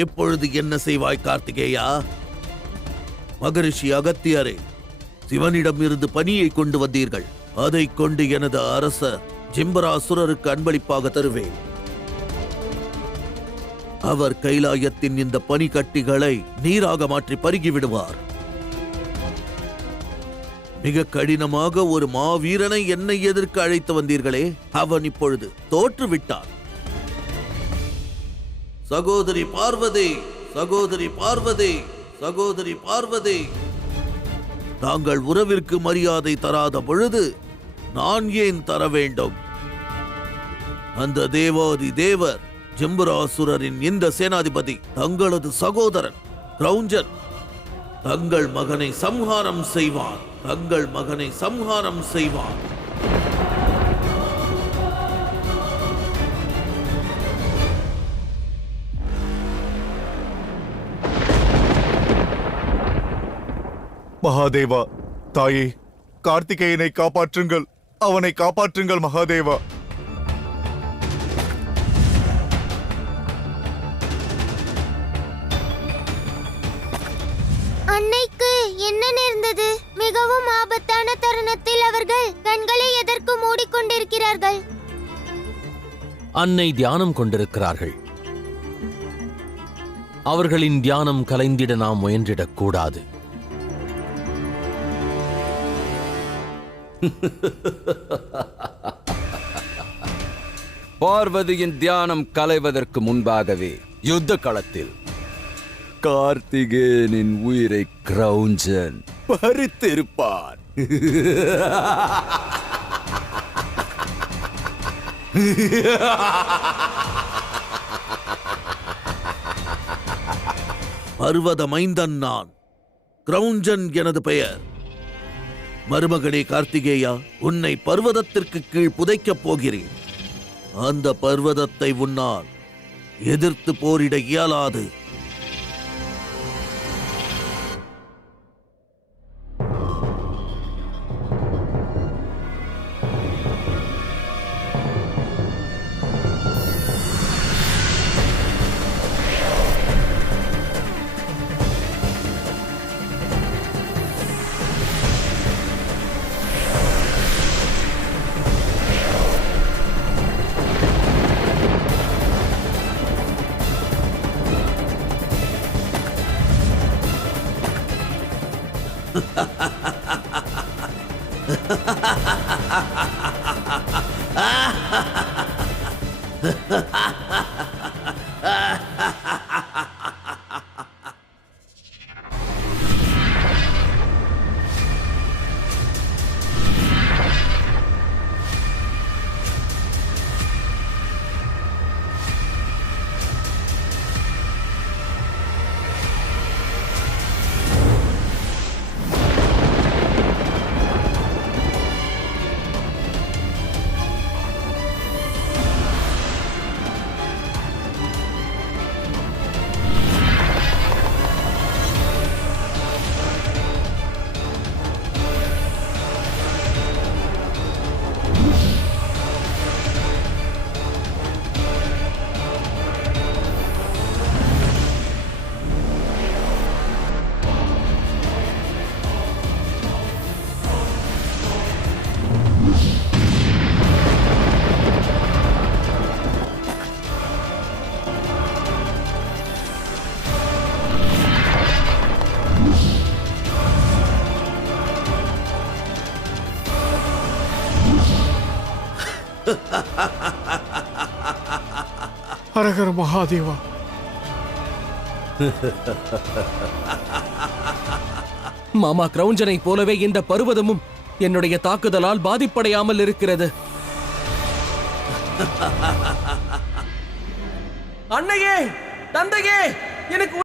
இப்பொழுது என்ன செய்வாய் கார்த்திகேயா? மகரிஷி அகத்தியரே, சிவனிடம் இருந்து பணியை கொண்டு வந்தீர்கள். அதை கொண்டு எனது அரசர் ஜிம்பராசுரருக்கு அன்பளிப்பாக தருவேன். அவர் கைலாயத்தின் இந்த பனிக்கட்டிகளை நீராக மாற்றி பருகி விடுவார். மிக கடினமாக ஒரு மாவீரனை என்னை எதிர்க்க அழைத்து வந்தீர்களே, அவன் இப்பொழுது தோற்றுவிட்டான். சகோதரி பார்வதி, சகோதரி பார்வதி, சகோதரி பார்வதி, தாங்கள் உறவிற்கு மரியாதை தராத பொழுது நான் ஏன் தர வேண்டும்? அந்த தேவாதி தேவர் ஜிம்பராசுரரின் இந்த சேனாதிபதி தங்களது சகோதரன் கிரௌஞ்சன் தங்கள் மகனை சம்ஹாரம் செய்வான். தங்கள் மகனை சம்ஹாரம் செய்வான். மகாதேவா, தாயே, கார்த்திகேயனை காப்பாற்றுங்கள், அவனை காப்பாற்றுங்கள் மகாதேவா. அன்னைக்கு என்ன நேர்ந்தது? மிகவும் ஆபத்தான தருணத்தில் அவர்கள் கண்களை எதற்கு மூடிக்கொண்டிருக்கிறார்கள்? அன்னை தியானம் கொண்டிருக்கிறார்கள். அவர்களின் தியானம் கலைந்திட நாம் முயன்றிடக் கூடாது. பார்வதியின் தியானம் கலைவதற்கு முன்பாகவே யுத்த களத்தில் கார்த்திகேயனின் உயிரை கிரௌஞ்சன் பறித்திருப்பான். பர்வத மைந்தன் நான். கிரௌஞ்சன் எனது பெயர். மருமகனே கார்த்திகேயா, உன்னை பர்வதத்திற்கு கீழ் புதைக்கப் போகிறேன். அந்த பர்வதத்தை உன்னால் எதிர்த்து போரிட இயலாது. ஹரஹர மகாதேவா. மாமா கிரௌஞ்சனை போலவே இந்த பர்வதமும் என்னுடைய தாக்குதலால் பாதிப்படையாமல் இருக்கிறது. அன்னையே, தந்தையே, எனக்கு